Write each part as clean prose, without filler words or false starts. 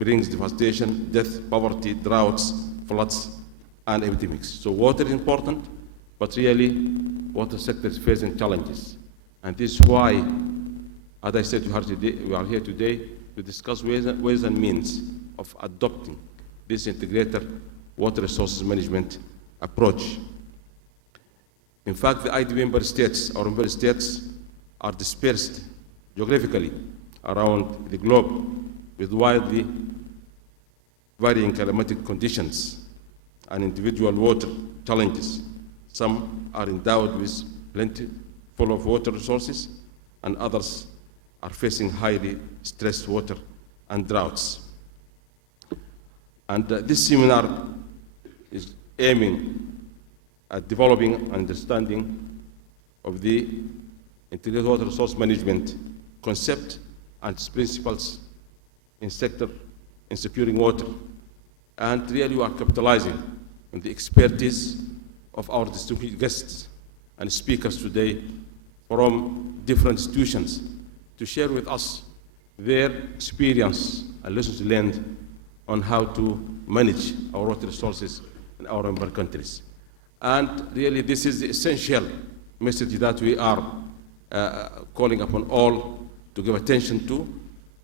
brings devastation, death, poverty, droughts, floods, and epidemics. So water is important, but really, water sector is facing challenges. And this is why, as I said, we are here today to discuss ways and means of adopting this integrated water resources management approach. In fact, the IDB member states, our member states, are dispersed geographically around the globe with widely varying climatic conditions and individual water challenges. Some are endowed with plenty full of water resources, and others are facing highly stressed water and droughts. And this seminar is aiming at developing understanding of the integrated water resource management concept and its principles in securing water. And really we are capitalizing on the expertise of our distinguished guests and speakers today from different institutions to share with us their experience and lessons learned on how to manage our water resources in our member countries. And really this is the essential message that we are calling upon all to give attention to.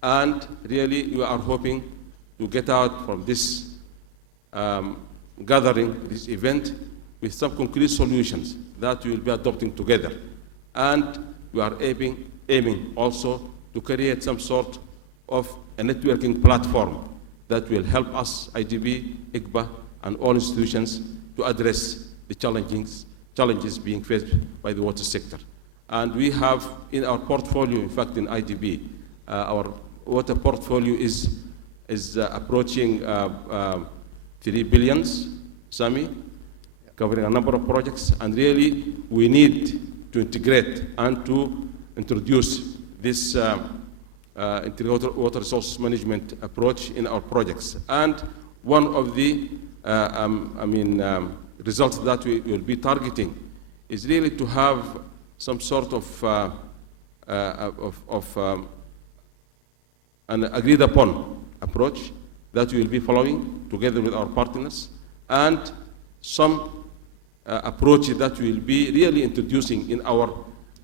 And really we are hoping to get out from this gathering, this event, with some concrete solutions that we will be adopting together. And we are aiming also to create some sort of a networking platform that will help us, IDB, IGBA, and all institutions to address the challenges being faced by the water sector. And we have in our portfolio, in fact in IDB, our water portfolio is approaching 3 billion, SAMI, covering a number of projects, and really we need to integrate and to introduce this integrated water resource management approach in our projects. And one of the results that we will be targeting is really to have some sort of an agreed upon approach that we will be following together with our partners, and some approaches that we will be really introducing in our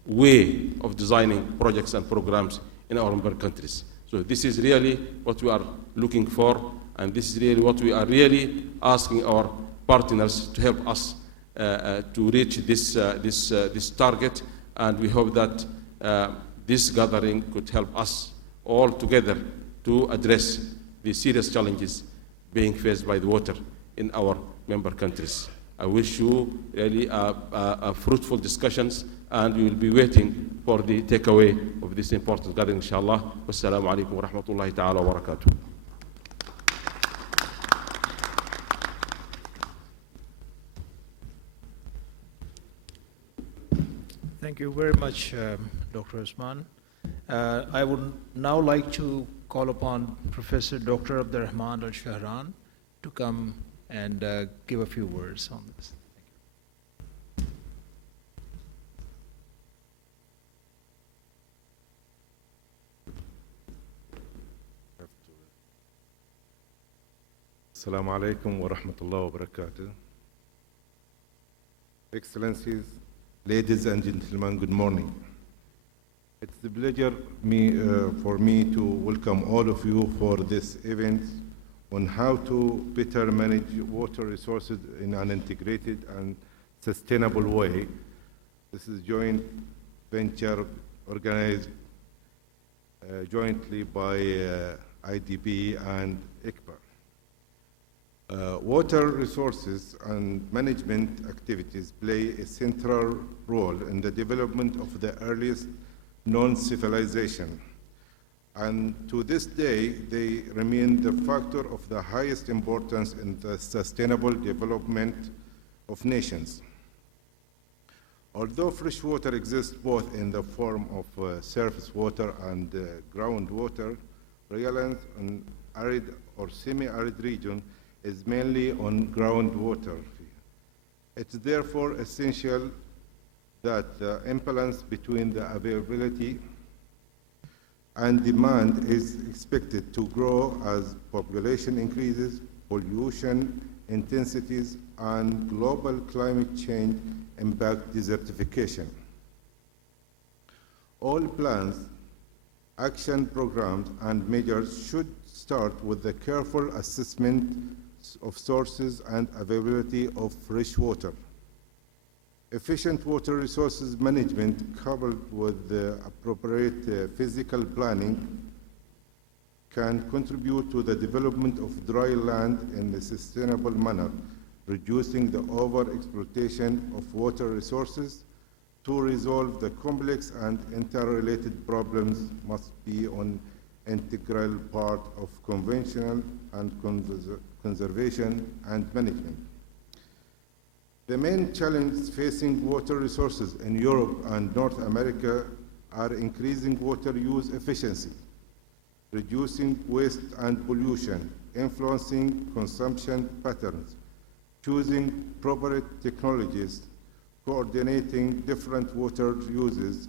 way of designing projects and programs in our member countries. So this is really what we are looking for, and this is really what we are really asking our partners to help us to reach this target. And we hope that this gathering could help us all together to address the serious challenges being faced by the water in our member countries. I wish you really fruitful discussions, and we will be waiting for the takeaway of this important gathering, inshallah. Wassalamu alaikum wa rahmatullahi ta'ala wa barakatuh. Thank you very much, Dr. Usman. I would now like to call upon Professor Dr. Abdurrahman Al-Shahran to come and give a few words on this. Assalamu alaikum wa rahmatullahi wa barakatuh. Excellencies, ladies and gentlemen, good morning. It's a pleasure for me to welcome all of you for this event on how to better manage water resources in an integrated and sustainable way. This is a joint venture organized jointly by IDB and ICBA. Water resources and management activities play a central role in the development of the earliest known civilization. And to this day, they remain the factor of the highest importance in the sustainable development of nations. Although fresh water exists both in the form of surface water and groundwater, reliance on arid or semi-arid region is mainly on groundwater. It's therefore essential that the imbalance between the availability and demand is expected to grow as population increases, pollution intensities, and global climate change impact desertification. All plans, action programs, and measures should start with the careful assessment of sources and availability of fresh water. Efficient water resources management coupled with the appropriate physical planning can contribute to the development of dry land in a sustainable manner, reducing the overexploitation of water resources. To resolve the complex and interrelated problems must be an integral part of conventional and conservation and management. The main challenges facing water resources in Europe and North America are increasing water use efficiency, reducing waste and pollution, influencing consumption patterns, choosing proper technologies, coordinating different water uses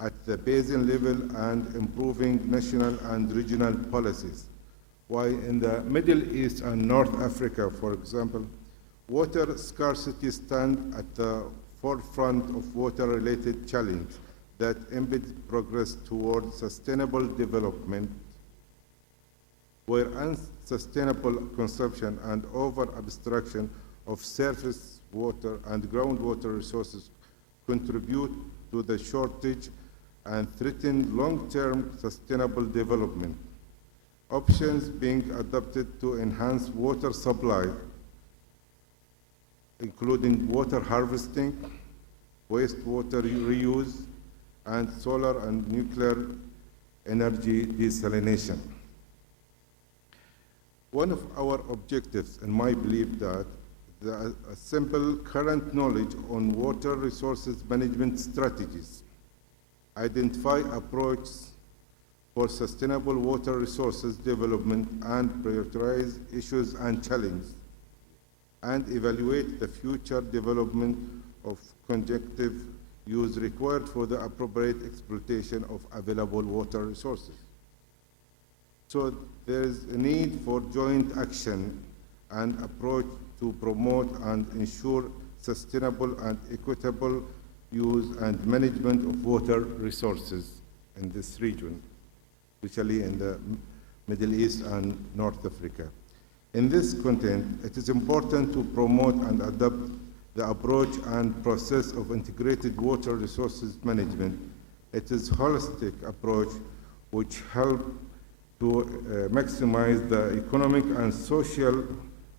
at the basin level, and improving national and regional policies. While in the Middle East and North Africa, for example, water scarcity stands at the forefront of water-related challenges that impede progress towards sustainable development, where unsustainable consumption and over-abstraction of surface water and groundwater resources contribute to the shortage and threaten long-term sustainable development. Options being adopted to enhance water supply, including water harvesting, wastewater reuse, and solar and nuclear energy desalination. One of our objectives, in my belief, that a simple current knowledge on water resources management strategies, identify approaches for sustainable water resources development, and prioritize issues and challenges, and evaluate the future development of conjunctive use required for the appropriate exploitation of available water resources. So there is a need for joint action and approach to promote and ensure sustainable and equitable use and management of water resources in this region, especially in the Middle East and North Africa. In this context, it is important to promote and adopt the approach and process of integrated water resources management. It is a holistic approach which helps to maximize the economic and social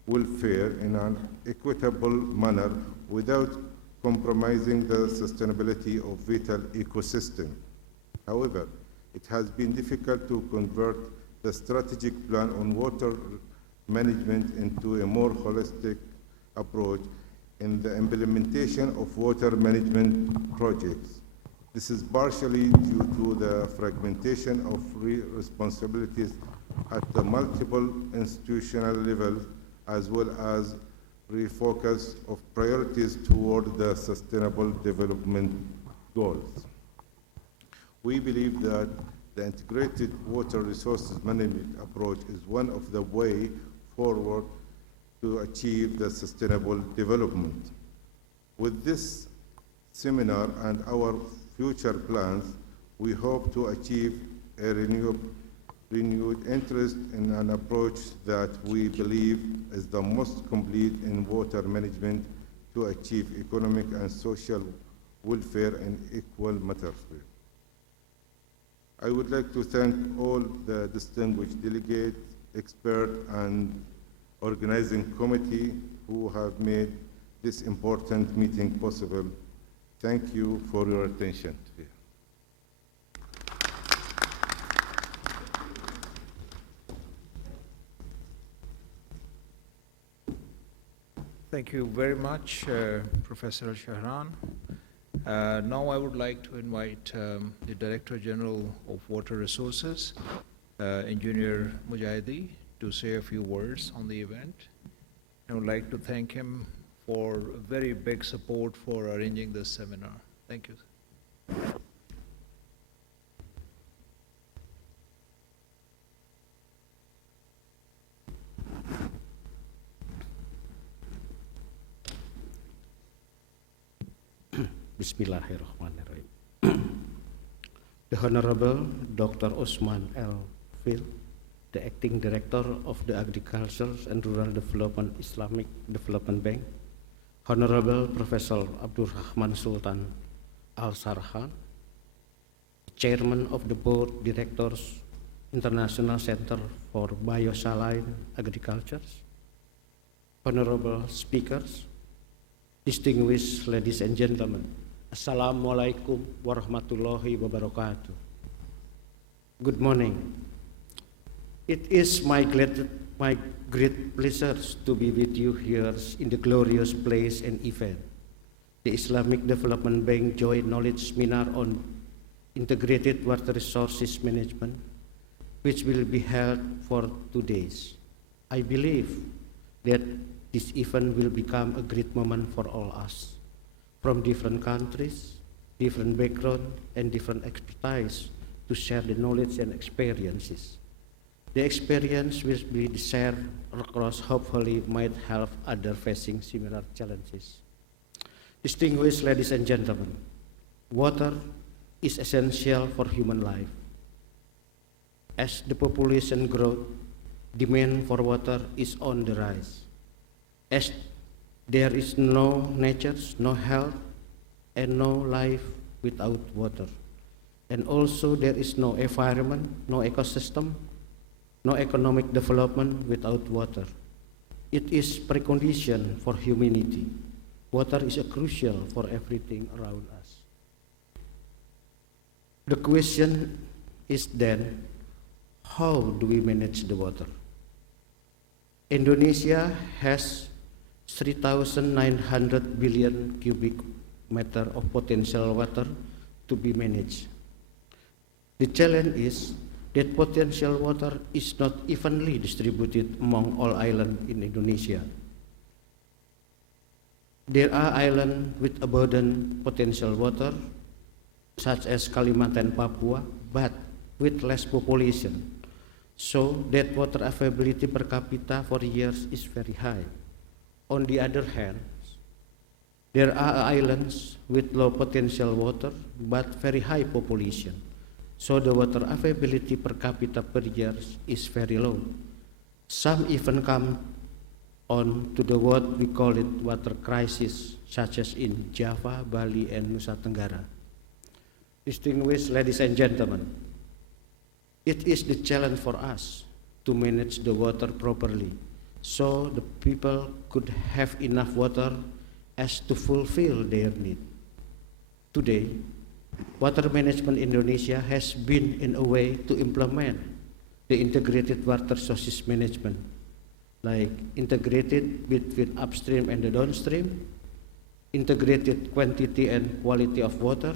welfare in an equitable manner without compromising the sustainability of vital ecosystem. However, it has been difficult to convert the strategic plan on water management into a more holistic approach in the implementation of water management projects. This is partially due to the fragmentation of responsibilities at the multiple institutional levels, as well as refocus of priorities toward the sustainable development goals. We believe that the integrated water resources management approach is one of the ways forward to achieve the sustainable development. With this seminar and our future plans, we hope to achieve a renewed interest in an approach that we believe is the most complete in water management to achieve economic and social welfare in equal matters. I would like to thank all the distinguished delegates, experts, and organizing committee who have made this important meeting possible. Thank you for your attention. Thank you very much, Professor Al-Shahran. Now I would like to invite the Director General of Water Resources, Engineer Mujahidi, to say a few words on the event. I would like to thank him for very big support for arranging this seminar. Thank you. Bismillahirrahmanirrahim. The Honorable Dr. Osman L. Phil, the Acting Director of the Agriculture and Rural Development Islamic Development Bank, Honorable Professor Abdurrahman Sultan Al-Sarhan, Chairman of the Board Directors, International Center for Biosaline Agriculture, Honorable Speakers, distinguished ladies and gentlemen, Assalamualaikum warahmatullahi wabarakatuh. Good morning. It is my great pleasure to be with you here in the glorious place and event, the Islamic Development Bank Joint Knowledge Seminar on Integrated Water Resources Management, which will be held for 2 days. I believe that this event will become a great moment for all us, from different countries, different background, and different expertise to share the knowledge and experiences. The experience will be shared across hopefully might help others facing similar challenges. Distinguished ladies and gentlemen, water is essential for human life. As the population grows, demand for water is on the rise. As there is no nature, no health, and no life without water. And also there is no environment, no ecosystem, no economic development without water. It is precondition for humanity. Water is crucial for everything around us. The question is then, how do we manage the water? Indonesia has 3,900 billion cubic meter of potential water to be managed. The challenge is that potential water is not evenly distributed among all islands in Indonesia. There are islands with abundant potential water, such as Kalimantan, Papua, but with less population, so that water availability per capita for years is very high. On the other hand, there are islands with low potential water but very high population, so the water availability per capita per year is very low. Some even come on to the what we call it water crisis, such as in Java, Bali, and Nusa Tenggara. Distinguished ladies and gentlemen, it is the challenge for us to manage the water properly, so the people could have enough water as to fulfill their need. Today, water management Indonesia has been in a way to implement the integrated water resources management, like integrated between upstream and the downstream, integrated quantity and quality of water,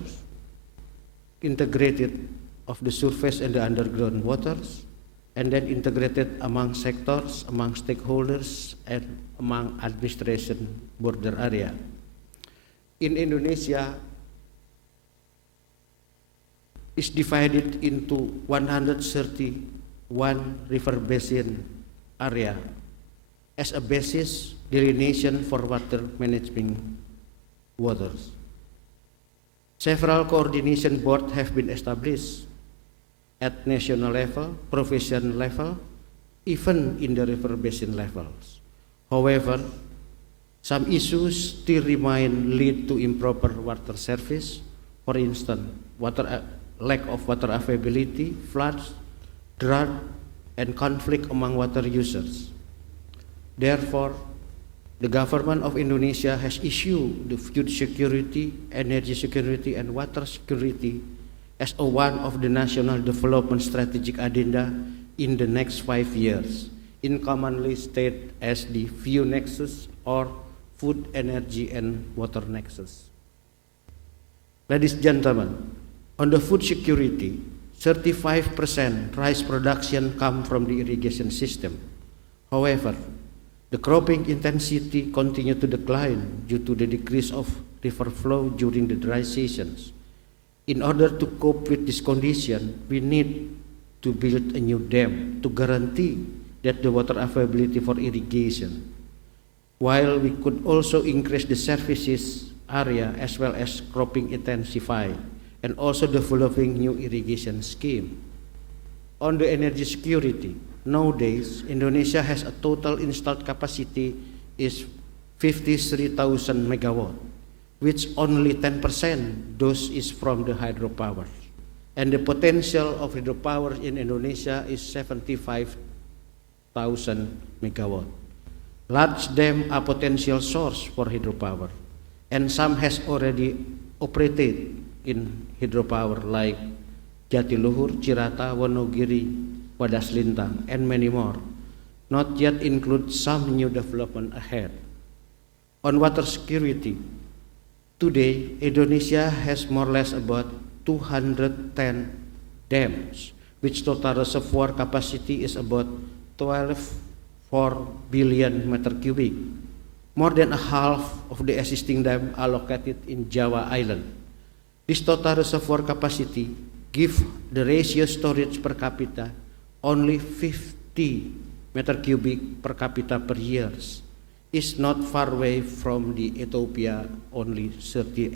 integrated of the surface and the underground waters, and then integrated among sectors, among stakeholders, and among administration border area. In Indonesia, is divided into 131 river basin area as a basis delineation for water management waters. Several coordination boards have been established at national level, provincial level, even in the river basin levels. However, some issues still remain lead to improper water service. For instance, lack of water availability, floods, drought, and conflict among water users. Therefore, the government of Indonesia has issued the food security, energy security, and water security as one of the national development strategic agenda in the next 5 years, in commonly stated as the FEW Nexus or Food, Energy, and Water Nexus. Ladies and gentlemen, on the food security, 35% rice production come from the irrigation system. However, the cropping intensity continued to decline due to the decrease of river flow during the dry seasons. In order to cope with this condition, we need to build a new dam to guarantee that the water availability for irrigation, while we could also increase the services area as well as cropping intensify and also developing new irrigation scheme. On the energy security, nowadays Indonesia has a total installed capacity is 53,000 megawatt, which only 10% those is from the hydropower. And the potential of hydropower in Indonesia is 75,000 megawatt. Large dams are potential source for hydropower, and some has already operated in hydropower like Jatiluhur, Cirata, Wonogiri, Wadas Lintang, and many more. Not yet include some new development ahead. On water security, today Indonesia has more or less about 210 dams, which total reservoir capacity is about 12.4 billion meter cubic. More than a half of the existing dam are located in Java Island. This total reservoir capacity give the ratio storage per capita only 50 meter cubic per capita per year. Is not far away from the Ethiopia only 38.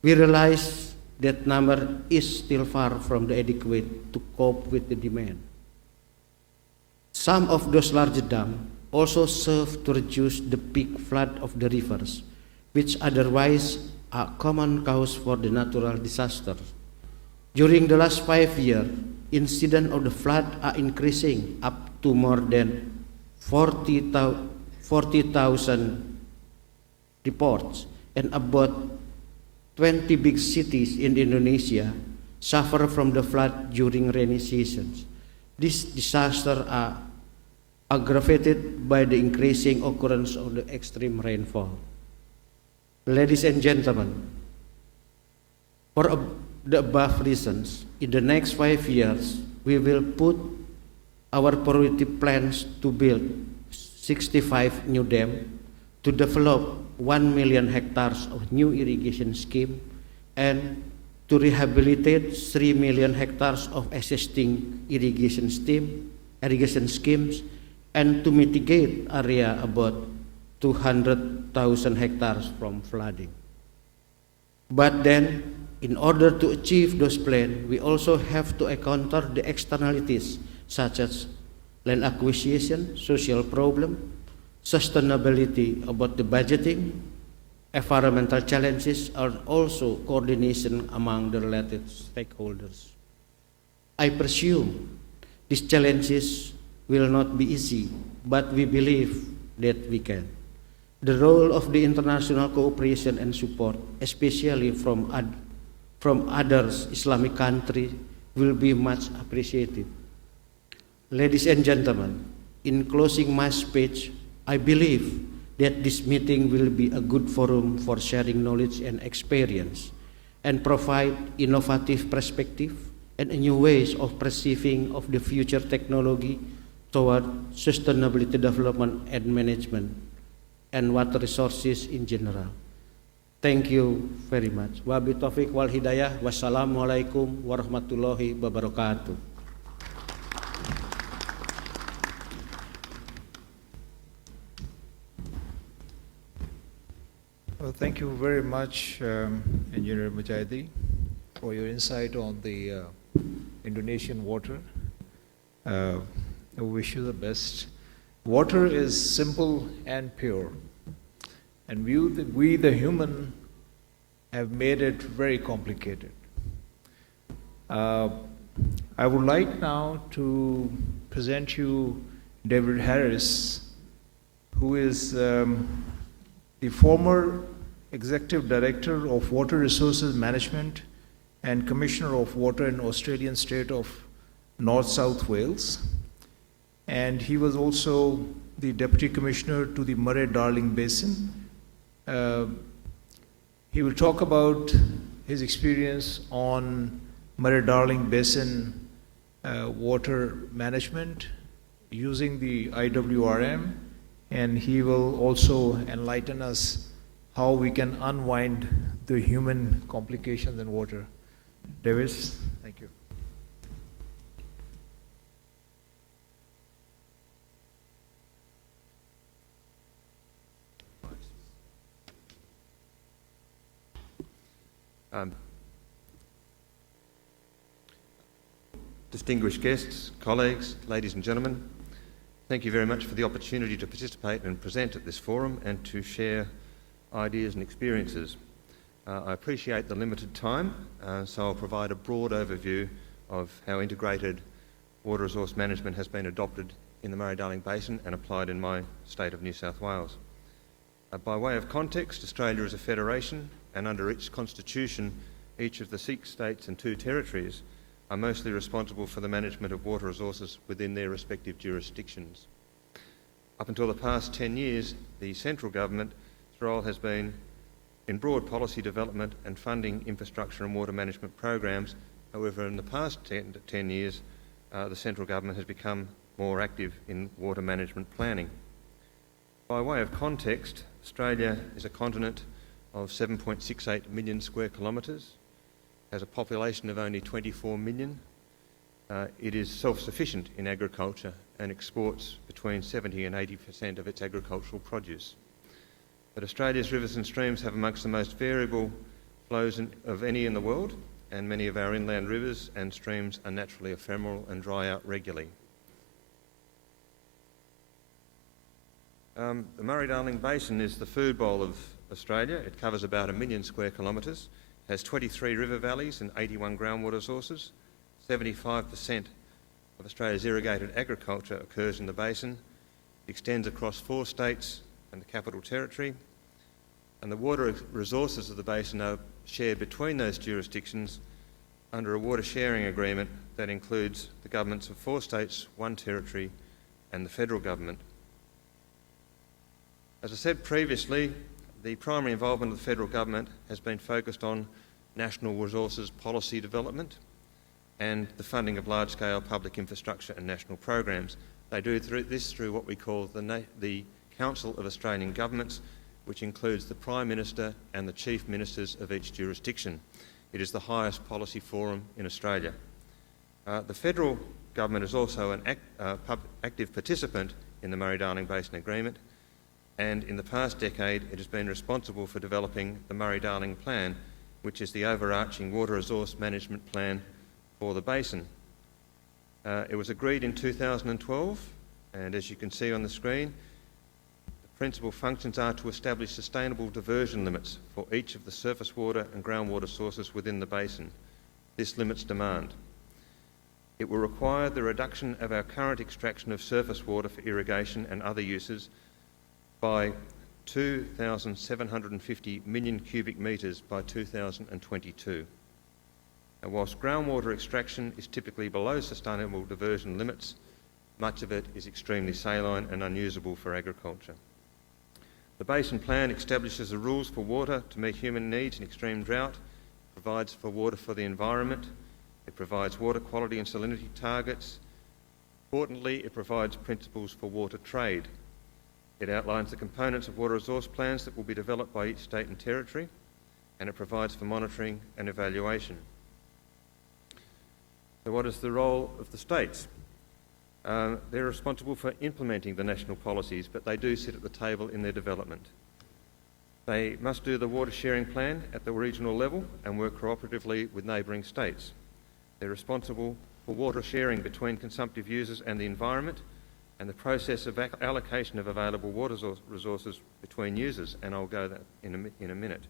We realize that number is still far from the adequate to cope with the demand. Some of those large dams also serve to reduce the peak flood of the rivers, which otherwise are common cause for the natural disasters. During the last 5 years, incidents of the flood are increasing up to more than 40,000 reports, and about 20 big cities in Indonesia suffer from the flood during rainy seasons. These disasters are aggravated by the increasing occurrence of the extreme rainfall. Ladies and gentlemen, for the above reasons, in the next 5 years, we will put our priority plans to build 65 new dams, to develop 1 million hectares of new irrigation scheme, and to rehabilitate 3 million hectares of existing irrigation schemes, and to mitigate area about 200,000 hectares from flooding. But then, in order to achieve those plans, we also have to encounter the externalities such as land acquisition, social problem, sustainability about the budgeting, environmental challenges, and also coordination among the related stakeholders. I presume these challenges will not be easy, but we believe that we can. The role of the international cooperation and support, especially from other Islamic countries, will be much appreciated. Ladies and gentlemen, in closing my speech, I believe that this meeting will be a good forum for sharing knowledge and experience and provide innovative perspective and new ways of perceiving of the future technology toward sustainability development and management and water resources in general. Thank you very much. Wabillahi taufiq wal hidayah. Wassalamualaikum warahmatullahi wabarakatuh. Well, thank you very much, Engineer Mujahidi, for your insight on the Indonesian water. I wish you the best. Water is simple and pure, and we the human have made it very complicated. I would like now to present you David Harris, who is the former Executive Director of Water Resources Management and Commissioner of Water in Australian state of North South Wales. And he was also the Deputy Commissioner to the Murray-Darling Basin. He will talk about his experience on Murray-Darling Basin water management using the IWRM, and he will also enlighten us how we can unwind the human complications in water. Davis, thank you. Distinguished guests, colleagues, ladies and gentlemen, thank you very much for the opportunity to participate and present at this forum and to share ideas and experiences. I appreciate the limited time, so I'll provide a broad overview of how integrated water resource management has been adopted in the Murray-Darling Basin and applied in my state of New South Wales. By way of context, Australia is a federation, and under its constitution, each of the 6 states and 2 territories are mostly responsible for the management of water resources within their respective jurisdictions. Up until the past 10 years, the central government's role has been in broad policy development and funding infrastructure and water management programs. However, in the past 10 years, the central government has become more active in water management planning. By way of context, Australia is a continent of 7.68 million square kilometres, has a population of only 24 million. It is self-sufficient in agriculture and exports between 70 and 80% of its agricultural produce. But Australia's rivers and streams have amongst the most variable flows of any in the world, and many of our inland rivers and streams are naturally ephemeral and dry out regularly. The Murray-Darling Basin is the food bowl of Australia. It covers about 1 million square kilometres, has 23 river valleys and 81 groundwater sources. 75% of Australia's irrigated agriculture occurs in the basin. It extends across 4 states and the Capital Territory, and the water resources of the basin are shared between those jurisdictions under a water sharing agreement that includes the governments of 4 states, 1 territory and the federal government. As I said previously, the primary involvement of the federal government has been focused on national resources policy development and the funding of large-scale public infrastructure and national programs. They do this through what we call the Council of Australian Governments, which includes the Prime Minister and the Chief Ministers of each jurisdiction. It is the highest policy forum in Australia. The federal government is also an active participant in the Murray-Darling Basin Agreement, and in the past decade it has been responsible for developing the Murray-Darling Plan, which is the overarching water resource management plan for the basin. It was agreed in 2012, and as you can see on the screen, the principal functions are to establish sustainable diversion limits for each of the surface water and groundwater sources within the basin. This limits demand. It will require the reduction of our current extraction of surface water for irrigation and other uses by 2,750 million cubic metres by 2022. And whilst groundwater extraction is typically below sustainable diversion limits, much of it is extremely saline and unusable for agriculture. The Basin Plan establishes the rules for water to meet human needs in extreme drought, provides for water for the environment, it provides water quality and salinity targets. Importantly, it provides principles for water trade. It outlines the components of water resource plans that will be developed by each state and territory, and it provides for monitoring and evaluation. So what is the role of the states? They're responsible for implementing the national policies, but they do sit at the table in their development. They must do the water sharing plan at the regional level and work cooperatively with neighbouring states. They're responsible for water sharing between consumptive users and the environment, and the process of allocation of available water resources between users, and I'll go that in a minute.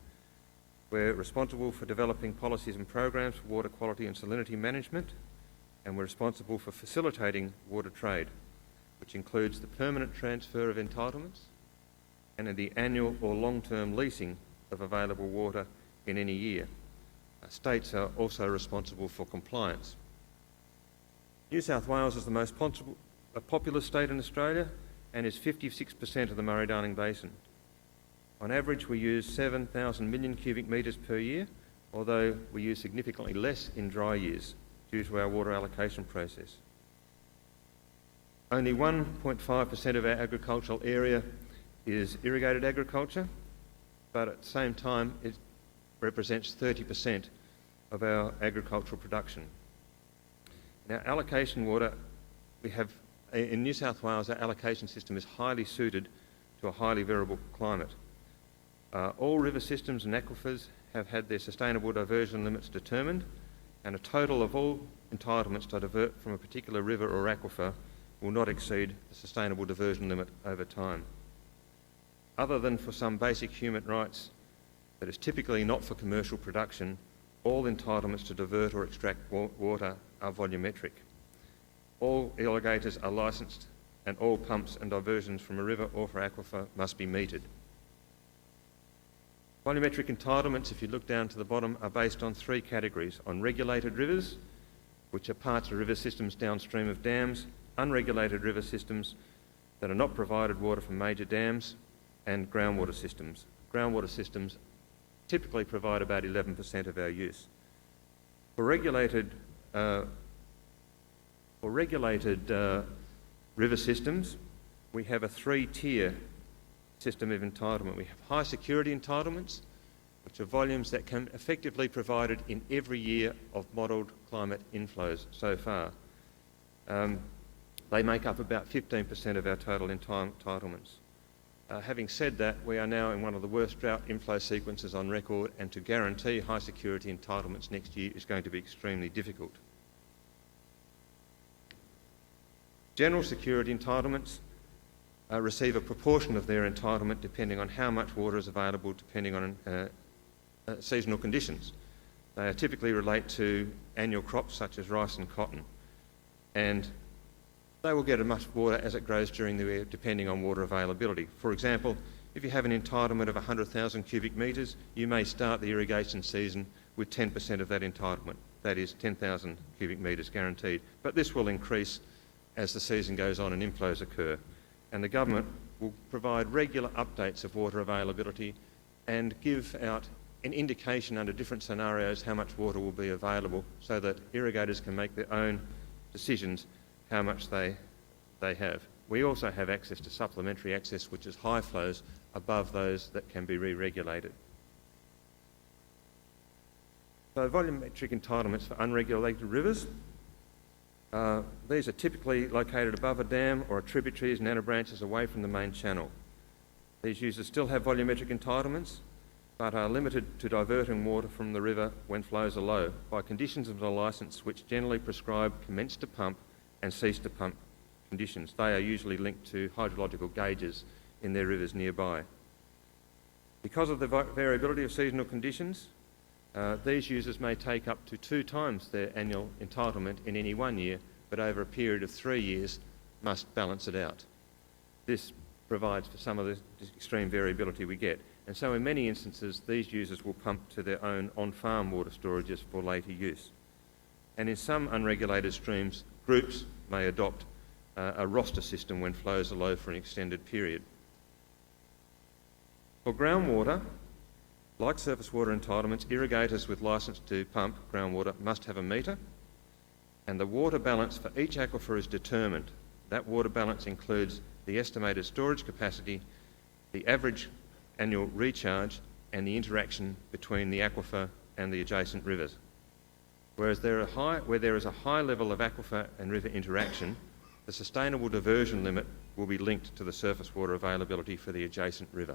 We're responsible for developing policies and programs for water quality and salinity management, and we're responsible for facilitating water trade, which includes the permanent transfer of entitlements and the annual or long-term leasing of available water in any year. States are also responsible for compliance. New South Wales is the most populous state in Australia and is 56% of the Murray-Darling Basin. On average, we use 7,000 million cubic metres per year, although we use significantly less in dry years due to our water allocation process. Only 1.5% of our agricultural area is irrigated agriculture, but at the same time it represents 30% of our agricultural production. Now, allocation water, in New South Wales, our allocation system is highly suited to a highly variable climate. All river systems and aquifers have had their sustainable diversion limits determined, and a total of all entitlements to divert from a particular river or aquifer will not exceed the sustainable diversion limit over time. Other than for some basic human rights that is typically not for commercial production, all entitlements to divert or extract water are volumetric. All irrigators are licensed, and all pumps and diversions from a river or for aquifer must be metered. Volumetric entitlements, if you look down to the bottom, are based on three categories: on regulated rivers, which are parts of river systems downstream of dams, unregulated river systems that are not provided water from major dams, and groundwater systems. Groundwater systems typically provide about 11% of our use. For regulated river systems, we have a three-tier system of entitlement. We have high security entitlements, which are volumes that can effectively provided in every year of modelled climate inflows so far. They make up about 15% of our total entitlements. Having said that, we are now in one of the worst drought inflow sequences on record, and to guarantee high security entitlements next year is going to be extremely difficult. General security entitlements receive a proportion of their entitlement depending on how much water is available, depending on seasonal conditions. They typically relate to annual crops such as rice and cotton, and they will get as much water as it grows during the year depending on water availability. For example, if you have an entitlement of 100,000 cubic metres, you may start the irrigation season with 10% of that entitlement. That is 10,000 cubic metres guaranteed. But this will increase as the season goes on and inflows occur. And the government will provide regular updates of water availability and give out an indication under different scenarios how much water will be available, so that irrigators can make their own decisions how much they have. We also have access to supplementary access, which is high flows above those that can be re-regulated. So volumetric entitlements for unregulated rivers. These are typically located above a dam or tributaries and outer branches away from the main channel. These users still have volumetric entitlements, but are limited to diverting water from the river when flows are low by conditions of the licence, which generally prescribe commence to pump and cease to pump conditions. They are usually linked to hydrological gauges in their rivers nearby. Because of the variability of seasonal conditions, these users may take up to 2 times their annual entitlement in any one year, but over a period of 3 years must balance it out. This provides for some of the extreme variability we get. And so in many instances, these users will pump to their own on-farm water storages for later use. And in some unregulated streams, groups may adopt a roster system when flows are low for an extended period. For groundwater, like surface water entitlements, irrigators with licence to pump groundwater must have a meter, and the water balance for each aquifer is determined. That water balance includes the estimated storage capacity, the average annual recharge, and the interaction between the aquifer and the adjacent rivers. Where there is a high level of aquifer and river interaction, the sustainable diversion limit will be linked to the surface water availability for the adjacent river.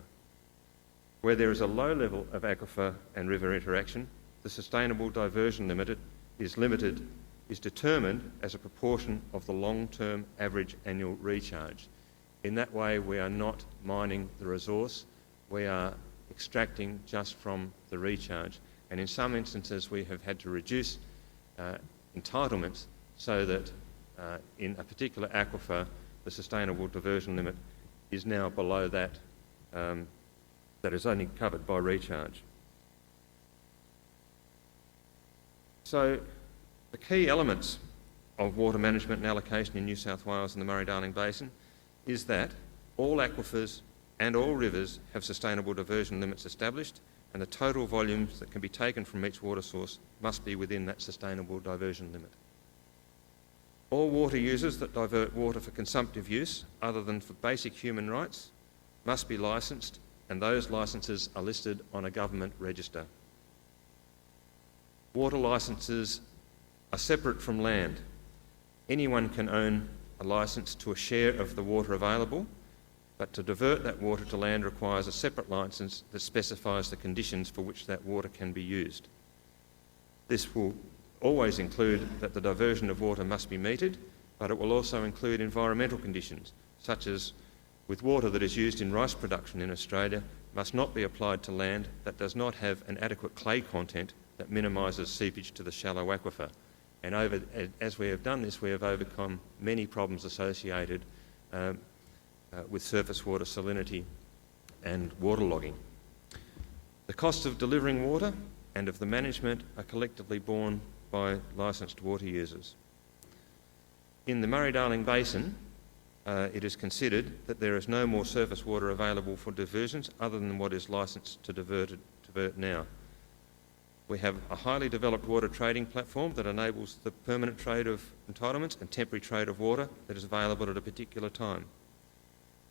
Where there is a low level of aquifer and river interaction, the sustainable diversion limit is determined as a proportion of the long-term average annual recharge. In that way, we are not mining the resource, we are extracting just from the recharge. And in some instances, we have had to reduce entitlements so that in a particular aquifer, the sustainable diversion limit is now below that that is only covered by recharge. So the key elements of water management and allocation in New South Wales and the Murray-Darling Basin is that all aquifers and all rivers have sustainable diversion limits established, and the total volumes that can be taken from each water source must be within that sustainable diversion limit. All water users that divert water for consumptive use, other than for basic human rights, must be licensed, and those licences are listed on a government register. Water licences are separate from land. Anyone can own a licence to a share of the water available, but to divert that water to land requires a separate licence that specifies the conditions for which that water can be used. This will always include that the diversion of water must be metered, but it will also include environmental conditions, such as with water that is used in rice production in Australia must not be applied to land that does not have an adequate clay content that minimises seepage to the shallow aquifer. And as we have done this, we have overcome many problems associated with surface water salinity and waterlogging. The costs of delivering water and of the management are collectively borne by licensed water users. In the Murray-Darling Basin, it is considered that there is no more surface water available for diversions other than what is licensed to divert now. We have a highly developed water trading platform that enables the permanent trade of entitlements and temporary trade of water that is available at a particular time.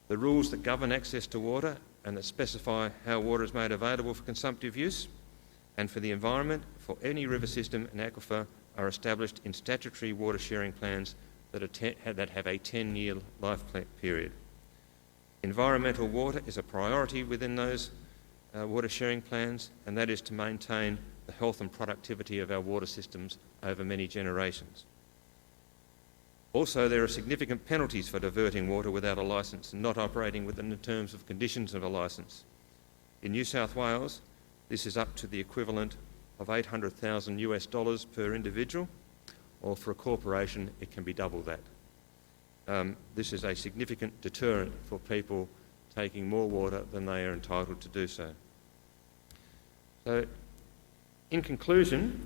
The rules that govern access to water and that specify how water is made available for consumptive use and for the environment for any river system and aquifer are established in statutory water sharing plans that have a 10-year life period. Environmental water is a priority within those water sharing plans, and that is to maintain the health and productivity of our water systems over many generations. Also, there are significant penalties for diverting water without a licence and not operating within the terms of conditions of a licence. In New South Wales, this is up to the equivalent of $800,000 per individual, or for a corporation, it can be double that. This is a significant deterrent for people taking more water than they are entitled to do so. So, in conclusion,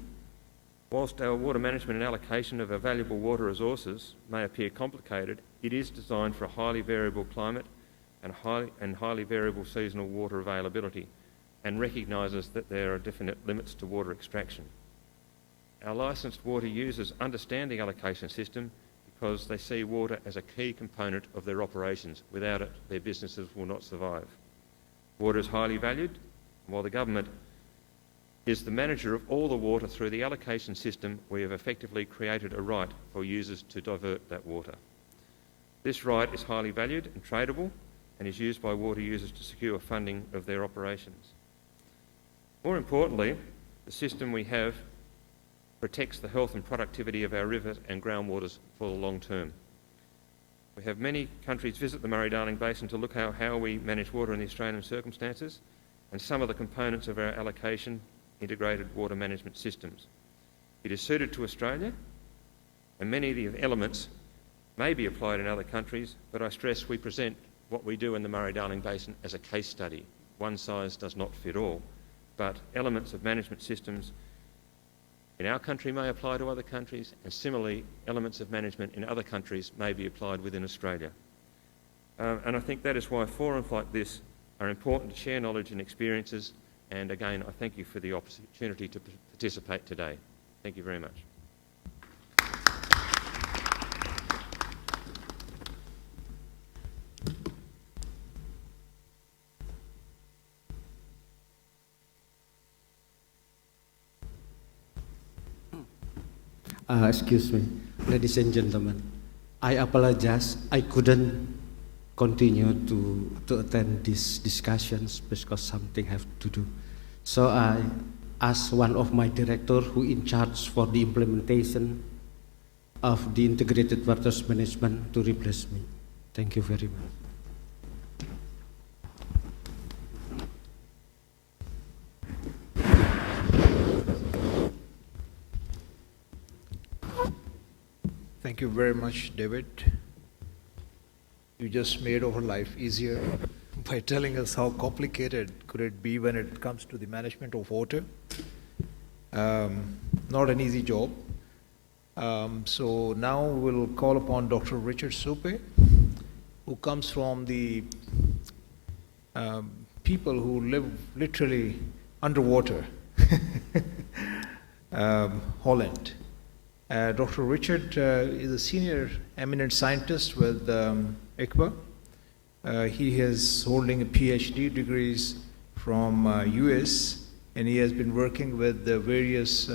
whilst our water management and allocation of our valuable water resources may appear complicated, it is designed for a highly variable climate and highly variable seasonal water availability, and recognises that there are definite limits to water extraction. Our licensed water users understand the allocation system because they see water as a key component of their operations. Without it, their businesses will not survive. Water is highly valued, and while the government is the manager of all the water through the allocation system, we have effectively created a right for users to divert that water. This right is highly valued and tradable and is used by water users to secure funding of their operations. More importantly, the system we have protects the health and productivity of our rivers and groundwaters for the long term. We have many countries visit the Murray-Darling Basin to look at how we manage water in the Australian circumstances and some of the components of our allocation integrated water management systems. It is suited to Australia, and many of the elements may be applied in other countries, but I stress we present what we do in the Murray-Darling Basin as a case study. One size does not fit all, but elements of management systems in our country may apply to other countries, and similarly, elements of management in other countries may be applied within Australia. And I think that is why forums like this are important to share knowledge and experiences, and again, I thank you for the opportunity to participate today. Thank you very much. Excuse me, ladies and gentlemen, I apologize. I couldn't continue to attend these discussions because something have to do. So I asked one of my directors who in charge for the implementation of the integrated water management to replace me. Thank you very much. Thank you very much, David. You just made our life easier by telling us how complicated could it be when it comes to the management of water. Not an easy job. So now we'll call upon Dr. Richard Supe, who comes from the people who live literally underwater, Holland. Dr. Richard is a senior eminent scientist with IWRM. He is holding a PhD degrees from US, and he has been working with various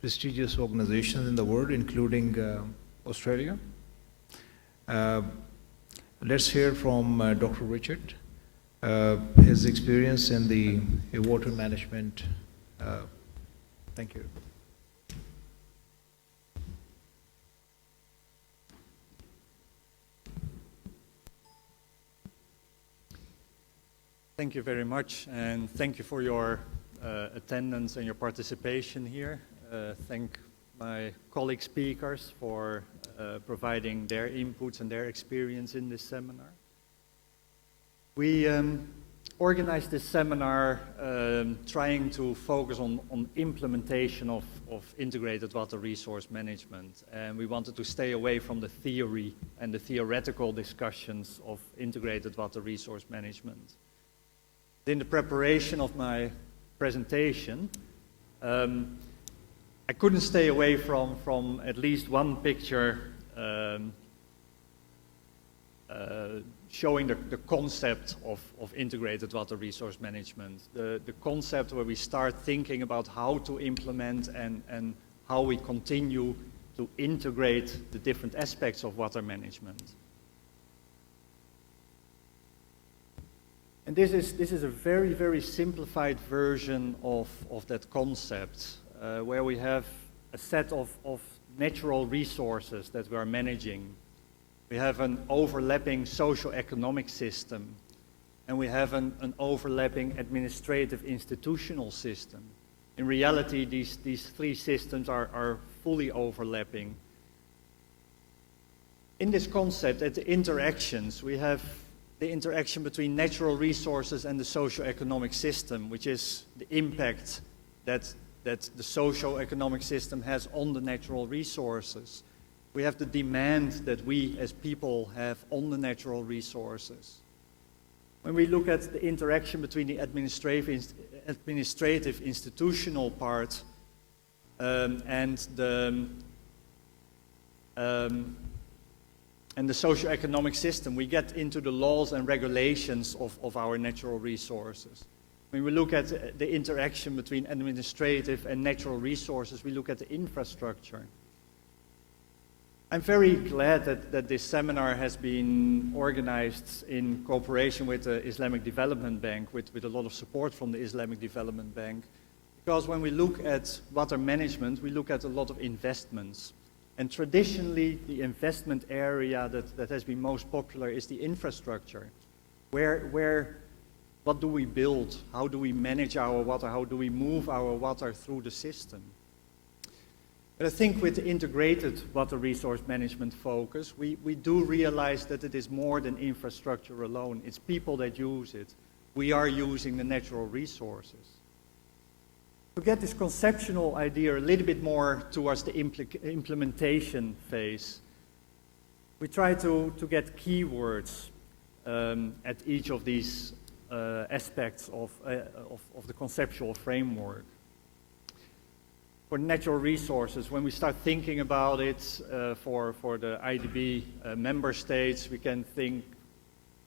prestigious organizations in the world, including Australia. Let's hear from Dr. Richard, his experience in the water management. Thank you. Thank you very much, and thank you for your attendance and your participation here. Thank my colleague speakers for providing their inputs and their experience in this seminar. We organized this seminar trying to focus on implementation of integrated water resource management, and we wanted to stay away from the theory and the theoretical discussions of integrated water resource management. In the preparation of my presentation, I couldn't stay away from at least one picture showing the concept of integrated water resource management, the concept where we start thinking about how to implement and how we continue to integrate the different aspects of water management. And this is a very, very simplified version of that concept, where we have a set of natural resources that we are managing. We have an overlapping socio-economic system, and we have an overlapping administrative institutional system. In reality, these three systems are fully overlapping. In this concept, at the interactions, we have the interaction between natural resources and the socio-economic system, which is the impact that the socio-economic system has on the natural resources. We have the demand that we as people have on the natural resources. When we look at the interaction between the administrative institutional part and the socio-economic system, we get into the laws and regulations of our natural resources. When we look at the interaction between administrative and natural resources, we look at the infrastructure. I'm very glad that this seminar has been organized in cooperation with the Islamic Development Bank, with a lot of support from the Islamic Development Bank, because when we look at water management, we look at a lot of investments. And traditionally, the investment area that has been most popular is the infrastructure. What do we build? How do we manage our water? How do we move our water through the system? But I think with the integrated water resource management focus, we do realize that it is more than infrastructure alone. It's people that use it. We are using the natural resources. To get this conceptual idea a little bit more towards the implementation phase, we try to get keywords at each of these aspects of the conceptual framework. For natural resources, when we start thinking about it for the IDB member states, we can think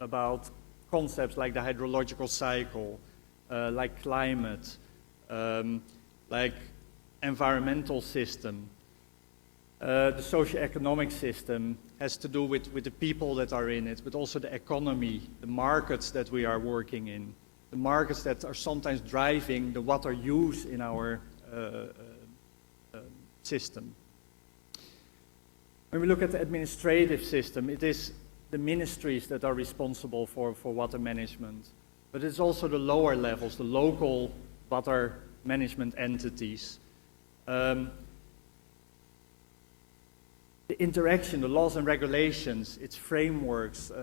about concepts like the hydrological cycle, like climate, like environmental system. The socio-economic system has to do with the people that are in it, but also the economy, the markets that we are working in, the markets that are sometimes driving the water use in our system. When we look at the administrative system, it is the ministries that are responsible for water management, but it's also the lower levels, the local water management entities. The interaction, the laws and regulations, its frameworks,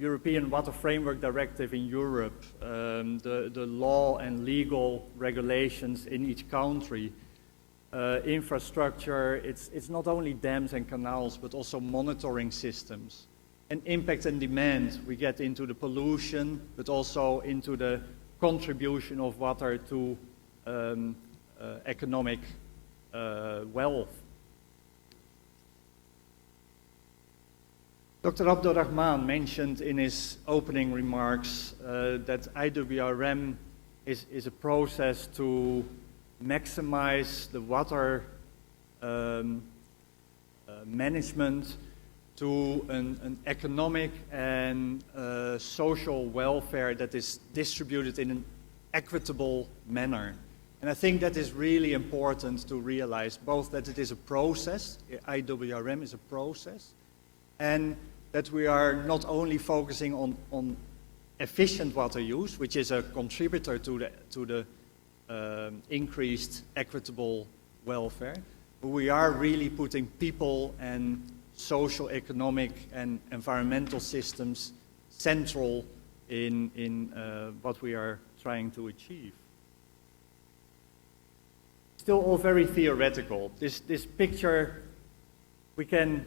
European Water Framework Directive in Europe, the law and legal regulations in each country, infrastructure, it's not only dams and canals, but also monitoring systems. And impact and demand, we get into the pollution, but also into the contribution of water to economic wealth. Dr. Abdurrahman mentioned in his opening remarks that IWRM is a process to maximize the water management, to an economic and social welfare that is distributed in an equitable manner. And I think that is really important to realize, both that it is a process, IWRM is a process, and that we are not only focusing on efficient water use, which is a contributor to the increased equitable welfare, but we are really putting people and social, economic, and environmental systems central in what we are trying to achieve. Still all very theoretical. This picture, we can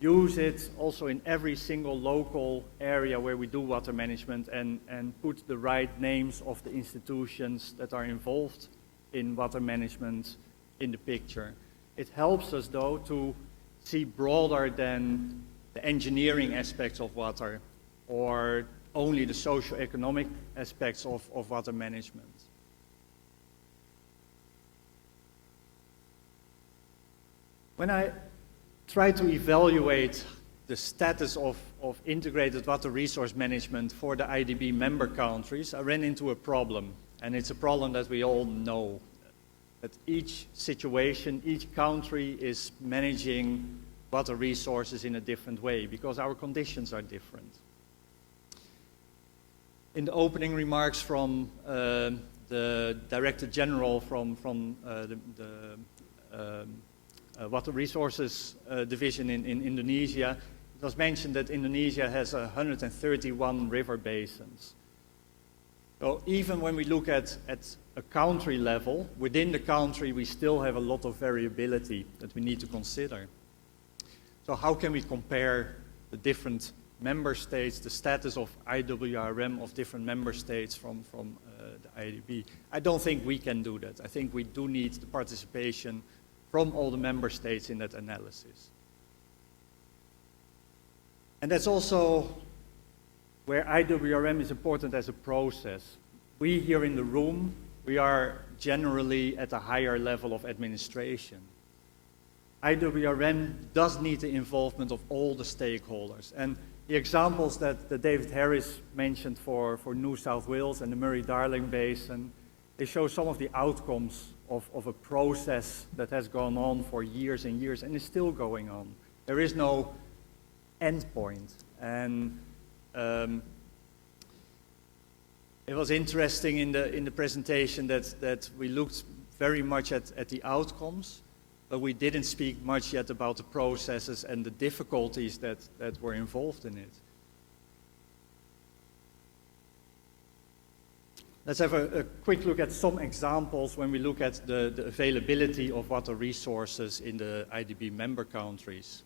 use it also in every single local area where we do water management and put the right names of the institutions that are involved in water management in the picture. It helps us, though, to see broader than the engineering aspects of water or only the socio-economic aspects of water management. When I try to evaluate the status of integrated water resource management for the IDB member countries, I ran into a problem, and it's a problem that we all know. That each situation, each country is managing water resources in a different way because our conditions are different. In the opening remarks from the Director General from the Water Resources Division in Indonesia, it was mentioned that Indonesia has 131 river basins. So even when we look at a country level, within the country we still have a lot of variability that we need to consider. So how can we compare the different member states, the status of IWRM of different member states from the IDB? I don't think we can do that. I think we do need the participation from all the member states in that analysis. And that's also where IWRM is important as a process. We here in the room, we are generally at a higher level of administration. IWRM does need the involvement of all the stakeholders. And the examples that David Harris mentioned for New South Wales and the Murray-Darling Basin, they show some of the outcomes of a process that has gone on for years and years and is still going on. There is no end point. And it was interesting in the presentation that we looked very much at the outcomes, but we didn't speak much yet about the processes and the difficulties that were involved in it. Let's have a quick look at some examples when we look at the availability of water resources in the IDB member countries.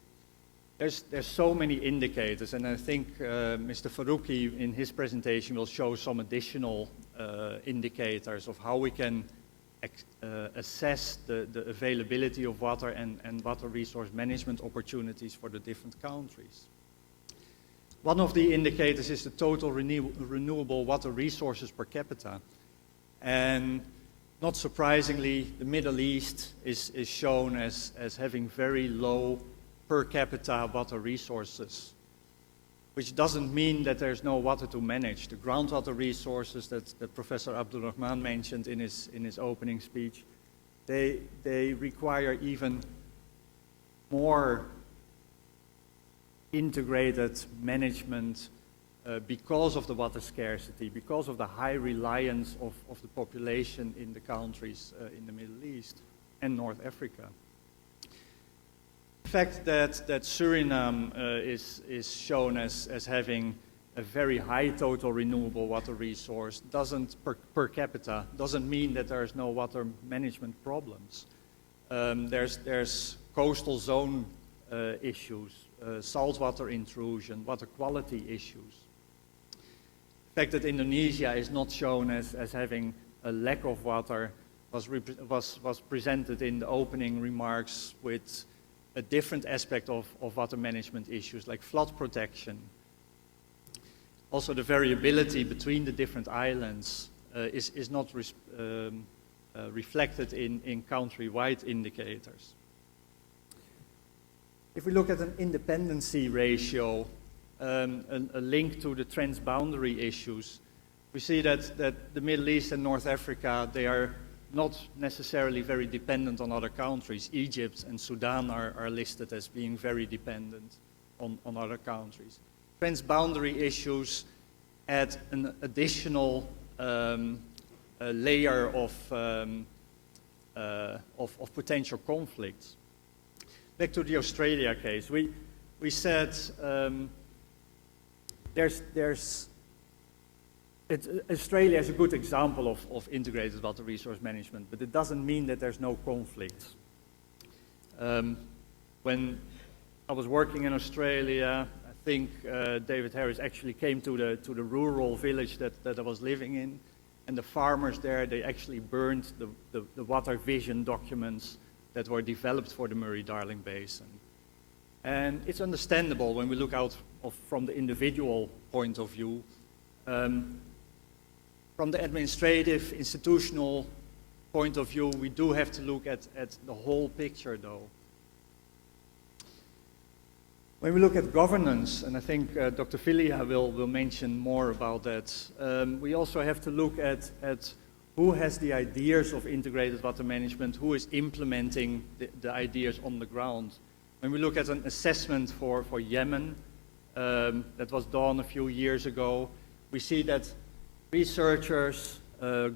There's so many indicators, and I think Mr. Faruqi in his presentation will show some additional indicators of how we can assess the availability of water and water resource management opportunities for the different countries. One of the indicators is the total renewable water resources per capita. And not surprisingly, the Middle East is shown as having very low per capita water resources, which doesn't mean that there's no water to manage. The groundwater resources that Professor Abdulrahman mentioned in his opening speech, they require even more integrated management because of the water scarcity, because of the high reliance of the population in the countries in the Middle East and North Africa. The fact that Suriname is shown as having a very high total renewable water resource doesn't, per capita, doesn't mean that there's no water management problems. There's coastal zone issues, saltwater intrusion, water quality issues. The fact that Indonesia is not shown as having a lack of water was presented in the opening remarks with a different aspect of water management issues like flood protection. Also the variability between the different islands is not reflected in country-wide indicators. If we look at an independency ratio, a link to the transboundary issues, we see that the Middle East and North Africa, they are not necessarily very dependent on other countries. Egypt and Sudan are listed as being very dependent on other countries. Transboundary issues add an additional layer of potential conflicts. Back to the Australia case, we said Australia is a good example of integrated water resource management, but it doesn't mean that there's no conflicts. When I was working in Australia, I think David Harris actually came to the rural village that I was living in, and the farmers there, they actually burned the water vision documents that were developed for the Murray-Darling Basin. And it's understandable when we look out from the individual point of view. From the administrative, institutional point of view, we do have to look at the whole picture, though. When we look at governance, and I think Dr. Filia will mention more about that, we also have to look at who has the ideas of integrated water management, who is implementing the ideas on the ground. When we look at an assessment for Yemen, that was done a few years ago, we see that researchers,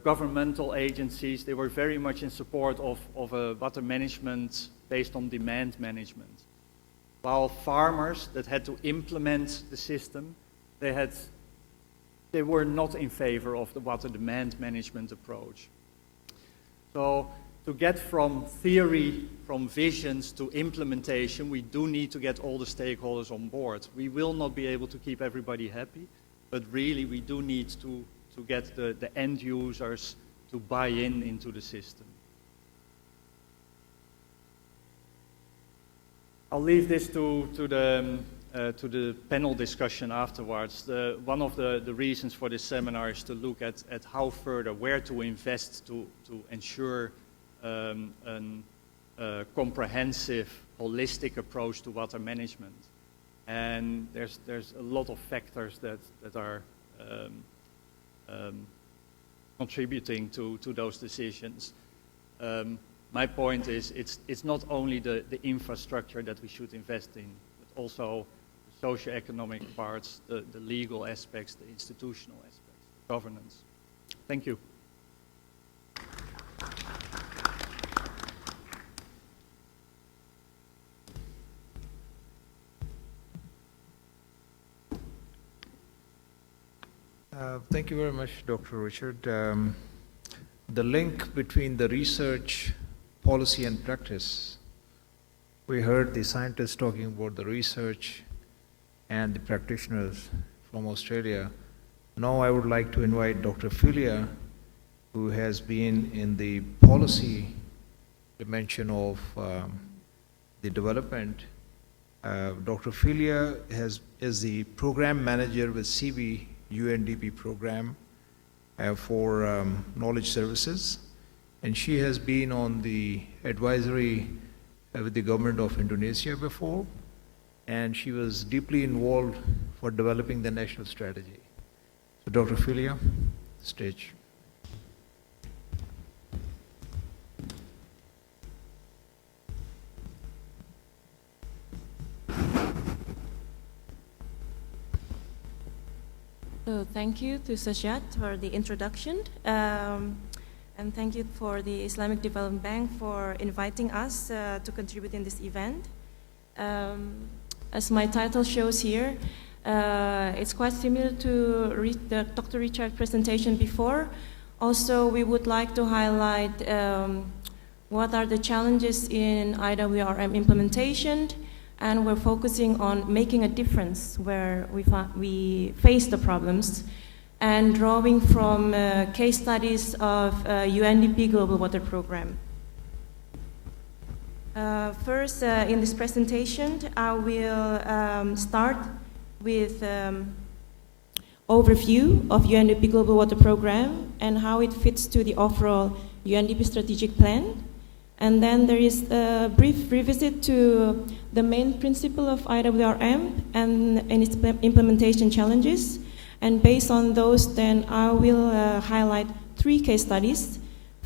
governmental agencies, they were very much in support of a water management based on demand management. While farmers that had to implement the system, they were not in favor of the water demand management approach. So to get from theory, from visions to implementation, we do need to get all the stakeholders on board. We will not be able to keep everybody happy, but really we do need to get the end users to buy into the system. I'll leave this to the panel discussion afterwards. One of the reasons for this seminar is to look at how further, where to invest to ensure a comprehensive, holistic approach to water management. And there's a lot of factors that are contributing to those decisions. My point is it's not only the infrastructure that we should invest in, but also the socioeconomic parts, the legal aspects, the institutional aspects, governance. Thank you. Thank you very much, Dr. Richard. The link between the research, policy, and practice. We heard the scientists talking about the research and the practitioners from Australia. Now I would like to invite Dr. Filia, who has been in the policy dimension of the development. Dr. Filia is the program manager with CB UNDP program for knowledge services, and she has been on the advisory with the government of Indonesia before, and she was deeply involved for developing the national strategy. So Dr. Filia, stage. So thank you to Sajjad for the introduction, and thank you for the Islamic Development Bank for inviting us to contribute in this event. As my title shows here, it's quite similar to Dr. Richard's presentation before. Also, we would like to highlight what are the challenges in IWRM implementation, and we're focusing on making a difference where we face the problems, and drawing from case studies of UNDP Global Water Program. First, in this presentation, I will start with overview of UNDP Global Water Program and how it fits to the overall UNDP strategic plan. And then there is a brief revisit to the main principle of IWRM and its implementation challenges. And based on those, then I will highlight 3 case studies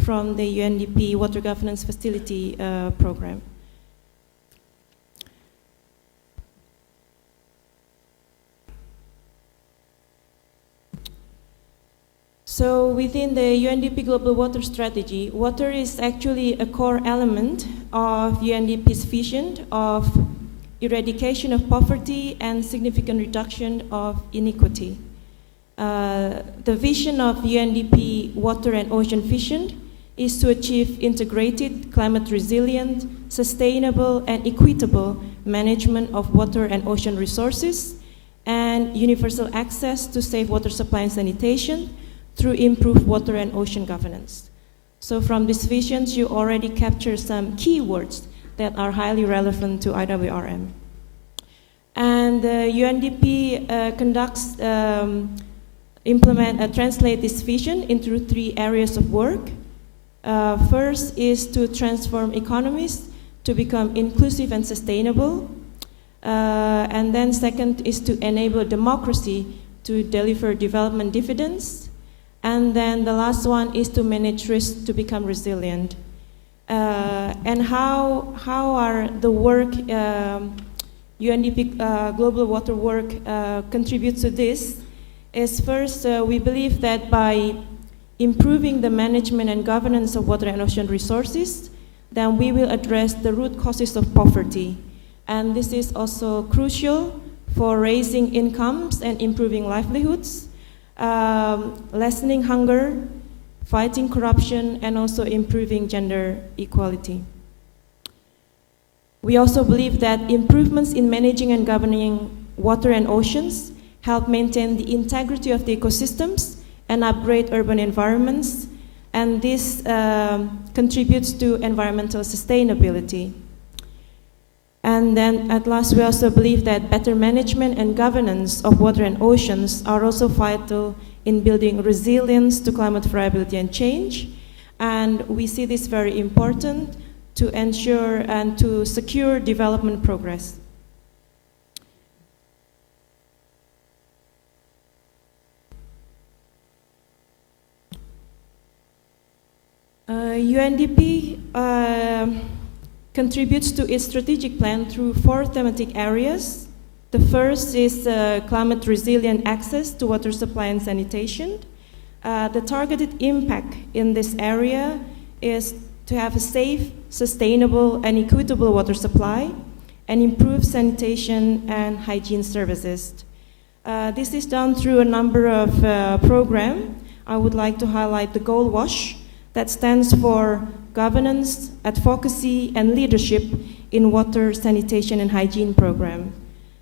from the UNDP Water Governance Facility program. So within the UNDP Global Water Strategy, water is actually a core element of UNDP's vision of eradication of poverty and significant reduction of inequity. The vision of UNDP Water and Ocean Vision is to achieve integrated, climate resilient, sustainable and equitable management of water and ocean resources and universal access to safe water supply and sanitation through improved water and ocean governance. So from these visions, you already capture some keywords that are highly relevant to IWRM. And UNDP translate this vision into 3 areas of work. First is to transform economies to become inclusive and sustainable. And then second is to enable democracy to deliver development dividends. And then the last one is to manage risk to become resilient. And how are the work, UNDP Global Water work contributes to this is first, we believe that by improving the management and governance of water and ocean resources, then we will address the root causes of poverty. And this is also crucial for raising incomes and improving livelihoods, lessening hunger, fighting corruption, and also improving gender equality. We also believe that improvements in managing and governing water and oceans help maintain the integrity of the ecosystems and upgrade urban environments, and this contributes to environmental sustainability. And then at last, we also believe that better management and governance of water and oceans are also vital in building resilience to climate variability and change. And we see this very important to ensure and to secure development progress. UNDP contributes to its strategic plan through 4 thematic areas. The first is climate resilient access to water supply and sanitation. The targeted impact in this area is to have a safe, sustainable, and equitable water supply and improve sanitation and hygiene services. This is done through a number of programs. I would like to highlight the Goal WASH, that stands for Governance, Advocacy, and Leadership in Water, Sanitation, and Hygiene program.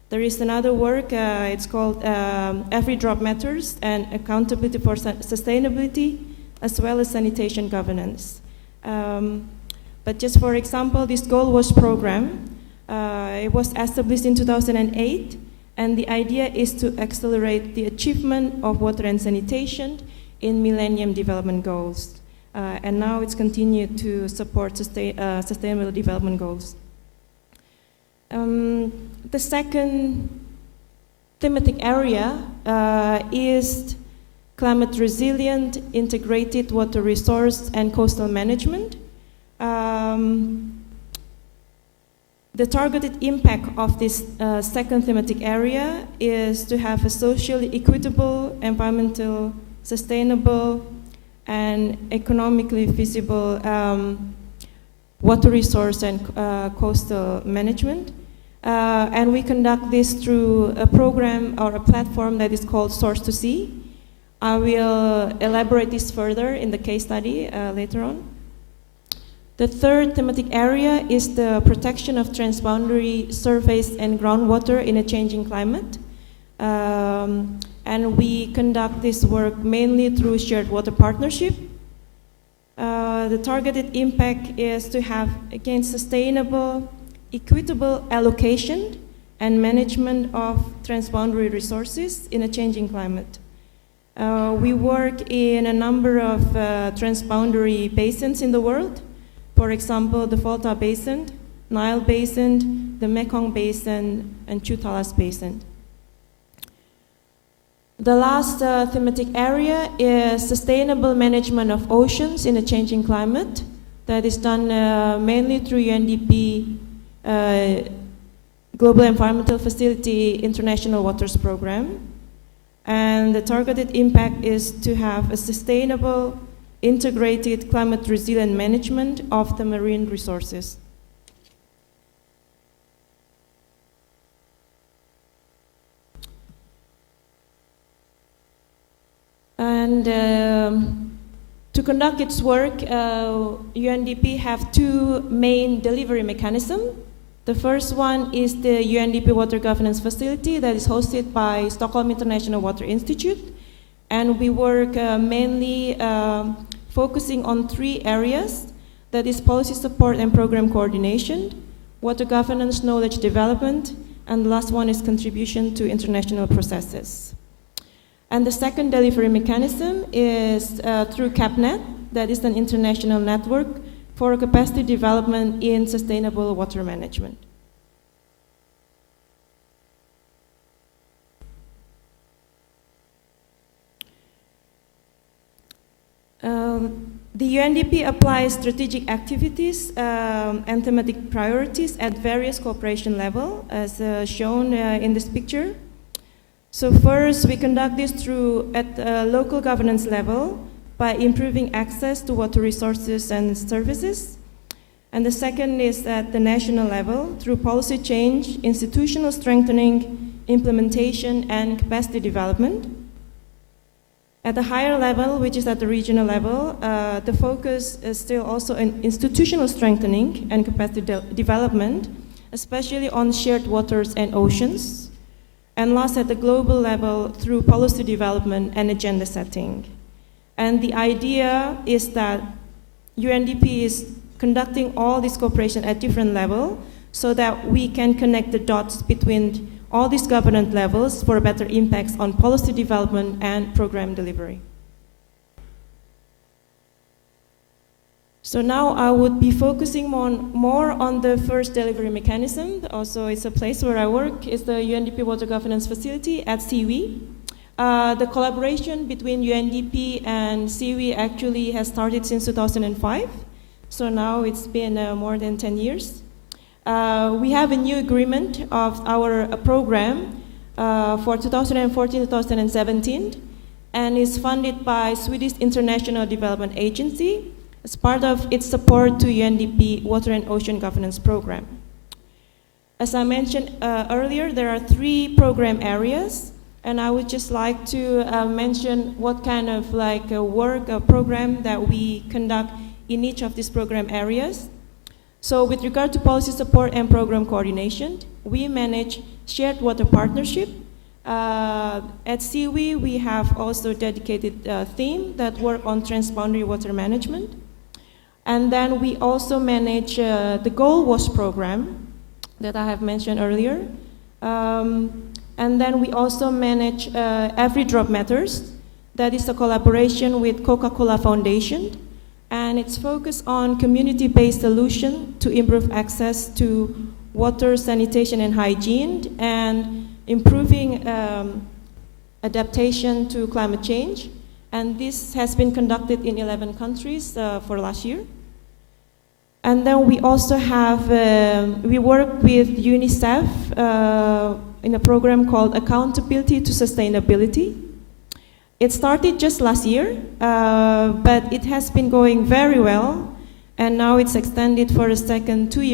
There is another work, it's called Every Drop Matters, and Accountability for Sustainability, as well as Sanitation Governance. But just for example, this Goal WASH program, it was established in 2008, and the idea is to accelerate the achievement of water and sanitation in Millennium Development Goals. And now it's continued to support sustainable development goals. The second thematic area is climate resilient, integrated water resource and coastal management. The targeted impact of this second thematic area is to have a socially equitable, environmental, sustainable, and economically feasible water resource and coastal management. And we conduct this through a program or a platform that is called Source to Sea. I will elaborate this further in the case study later on. The third thematic area is the protection of transboundary surface and groundwater in a changing climate. And we conduct this work mainly through shared water partnership. The targeted impact is to have, again, sustainable, equitable allocation and management of transboundary resources in a changing climate. We work in a number of transboundary basins in the world, For example, the Volta Basin, Nile Basin, the Mekong Basin, and Chutalas Basin. The last thematic area is sustainable management of oceans in a changing climate. That is done mainly through UNDP Global Environmental Facility International Waters Program. And the targeted impact is to have a sustainable, integrated, climate resilient management of the marine resources. And to conduct its work, UNDP have two main delivery mechanisms. The first one is the UNDP Water Governance Facility that is hosted by Stockholm International Water Institute. And we work mainly focusing on three areas. That is policy support and program coordination, water governance knowledge development, and the last one is contribution to international processes. And the second delivery mechanism is through CAPNet, that is an international network for capacity development in sustainable water management. The UNDP applies strategic activities and thematic priorities at various cooperation levels, as shown in this picture. So first, we conduct this at local governance level by improving access to water resources and services. And the second is at the national level through policy change, institutional strengthening, implementation, and capacity development. At the higher level, which is at the regional level, the focus is still also in institutional strengthening and capacity development, especially on shared waters and oceans. And last, at the global level, through policy development and agenda setting. And the idea is that UNDP is conducting all this cooperation at different levels so that we can connect the dots between all these governance levels for better impacts on policy development and program delivery. So now I would be focusing more on the first delivery mechanism. Also, it's a place where I work. It's the UNDP Water Governance Facility at CIWI. The collaboration between UNDP and CIWI actually has started since 2005. So now it's been more than 10 years. We have a new agreement of our program for 2014-2017, and is funded by Swedish International Development Agency as part of its support to UNDP Water and Ocean Governance Program. As I mentioned earlier, there are 3 program areas, and I would just like to mention what kind of work program that we conduct in each of these program areas. So with regard to policy support and program coordination, we manage shared water partnership. At CIWI, we have also dedicated team that work on transboundary water management. And then we also manage the Goal WASH program that I have mentioned earlier. And then we also manage Every Drop Matters. That is a collaboration with Coca-Cola Foundation. And it's focused on community-based solution to improve access to water, sanitation, and hygiene, and improving adaptation to climate change. And this has been conducted in 11 countries for last year. And then we also have, we work with UNICEF in a program called Accountability to Sustainability. It started just last year, but it has been going very well, and now it's extended for a second 2 years.